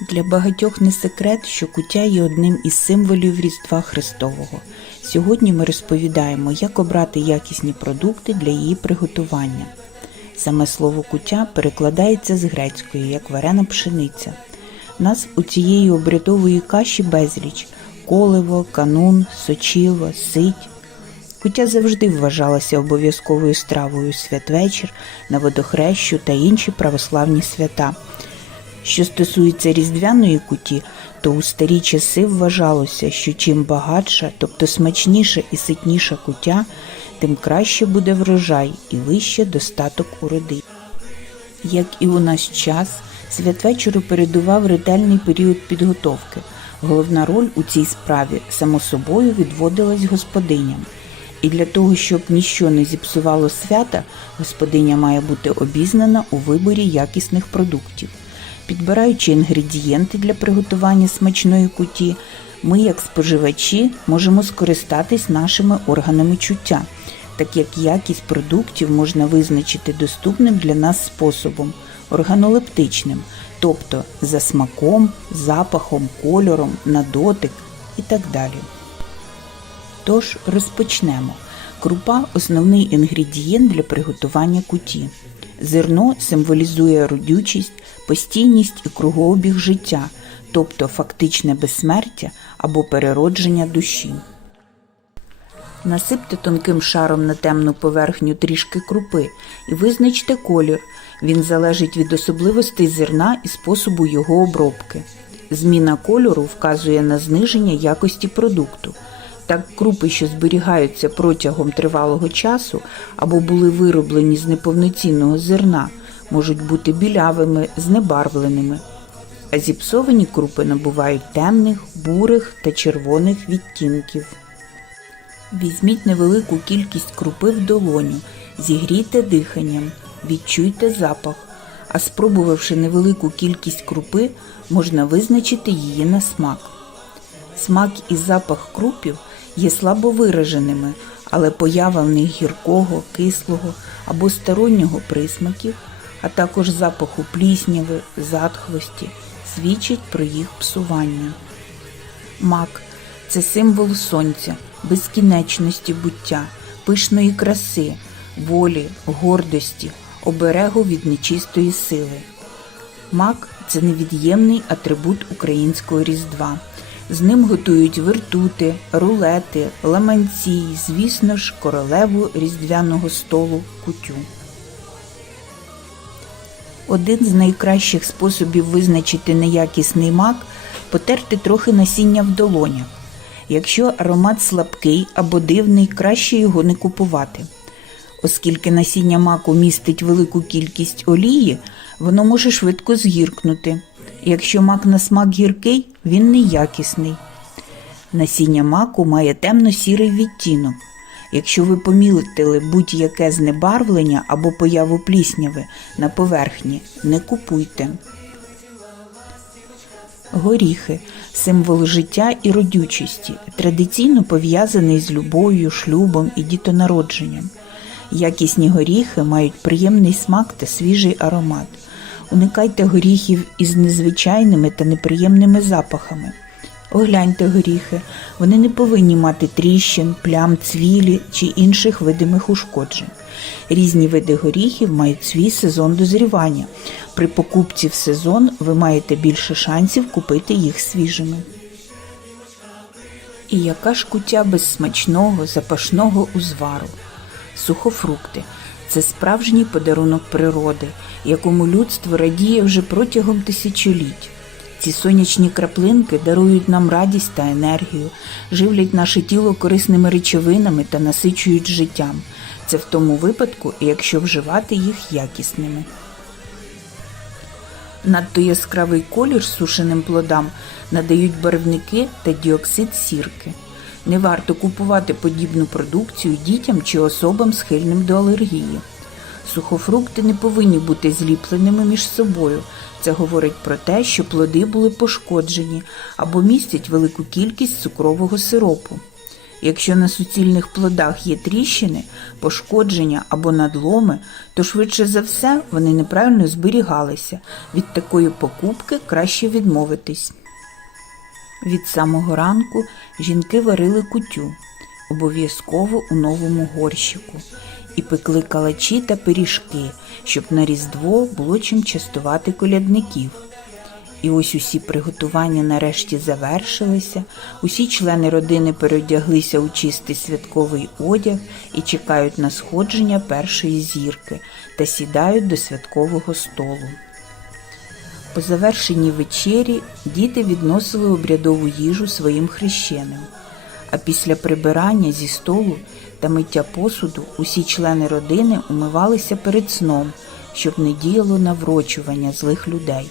Для багатьох не секрет, що куття є одним із символів Різдва Христового. Сьогодні ми розповідаємо, як обрати якісні продукти для її приготування. Саме слово куття перекладається з грецької як варена пшениця. Нас у цієї обрядової каші безліч коливо, канун, сочіло, сить. Куття завжди вважалася обов'язковою стравою святвечір, на водохрещу та інші православні свята. Що стосується різдвяної куті, то у старі часи вважалося, що чим багатша, тобто смачніша і ситніша кутя, тим краще буде врожай і вище достаток у родині. Як і у наш час, святвечору передував ретельний період підготовки. Головна роль у цій справі, само собою, відводилась господиням. І для того, щоб ніщо не зіпсувало свята, господиня має бути обізнана у виборі якісних продуктів. Підбираючи інгредієнти для приготування смачної куті, ми, як споживачі, можемо скористатись нашими органами чуття, так як якість продуктів можна визначити доступним для нас способом органолептичним, тобто за смаком, запахом, кольором, на дотик і так далі. Тож розпочнемо. Крупа основний інгредієнт для приготування куті. Зерно символізує родючість, постійність і кругообіг життя, тобто фактичне безсмертя або переродження душі. Насипте тонким шаром на темну поверхню трішки крупи і визначте колір. Він залежить від особливостей зерна і способу його обробки. Зміна кольору вказує на зниження якості продукту. Так крупи, що зберігаються протягом тривалого часу або були вироблені з неповноцінного зерна, можуть бути білявими, знебарвленими. А зіпсовані крупи набувають темних, бурих та червоних відтінків. Візьміть невелику кількість крупи в долоню, зігрійте диханням, відчуйте запах, а спробувавши невелику кількість крупи, можна визначити її на смак. Смак і запах крупів є слабо вираженими, але поява в них гіркого, кислого або стороннього присмаків, а також запаху плісняви, затхлості свідчить про їх псування. Мак це символ сонця, безкінечності буття, пишної краси, волі, гордості, оберегу від нечистої сили. Мак це невід'ємний атрибут українського різдва. З ним готують вертути, рулети, ламанці, звісно ж, королеву різдвяного столу кутю. Один з найкращих способів визначити неякісний мак потерти трохи насіння в долонях. Якщо аромат слабкий або дивний, краще його не купувати. Оскільки насіння маку містить велику кількість олії, воно може швидко згіркнути. Якщо мак на смак гіркий, він неякісний. Насіння маку має темно-сірий відтінок. Якщо ви помітили будь-яке знебарвлення або появу плісняви на поверхні, не купуйте. Горіхи символ життя і родючості, традиційно пов'язаний з любов'ю, шлюбом і дітонародженням. Якісні горіхи мають приємний смак та свіжий аромат. Уникайте горіхів із незвичайними та неприємними запахами. Огляньте горіхи, вони не повинні мати тріщин, плям, цвілі чи інших видимих ушкоджень. Різні види горіхів мають свій сезон дозрівання. При покупці в сезон ви маєте більше шансів купити їх свіжими. І яка ж куття без смачного, запашного узвару? Сухофрукти це справжній подарунок природи, якому людство радіє вже протягом тисячоліть. Ці сонячні краплинки дарують нам радість та енергію, живлять наше тіло корисними речовинами та насичують життям. Це в тому випадку, якщо вживати їх якісними. Надто яскравий колір сушеним плодам надають барвники та діоксид сірки. Не варто купувати подібну продукцію дітям чи особам схильним до алергії. Сухофрукти не повинні бути зліпленими між собою. Це говорить про те, що плоди були пошкоджені або містять велику кількість цукрового сиропу. Якщо на суцільних плодах є тріщини, пошкодження або надломи, то швидше за все вони неправильно зберігалися. Від такої покупки краще відмовитись. Від самого ранку жінки варили кутю, обов'язково у новому горщику, і пекли калачі та пиріжки, щоб на Різдво було чим частувати колядників. І ось усі приготування нарешті завершилися, усі члени родини переодяглися у чистий святковий одяг і чекають на сходження першої зірки та сідають до святкового столу. По завершенні вечері діти відносили обрядову їжу своїм хрещеним. А після прибирання зі столу та миття посуду усі члени родини умивалися перед сном, щоб не діяло наврочування злих людей,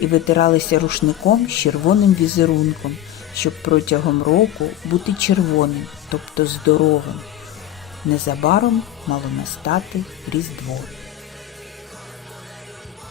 і витиралися рушником з червоним візерунком, щоб протягом року бути червоним, тобто здоровим. Незабаром мало настати Різдво.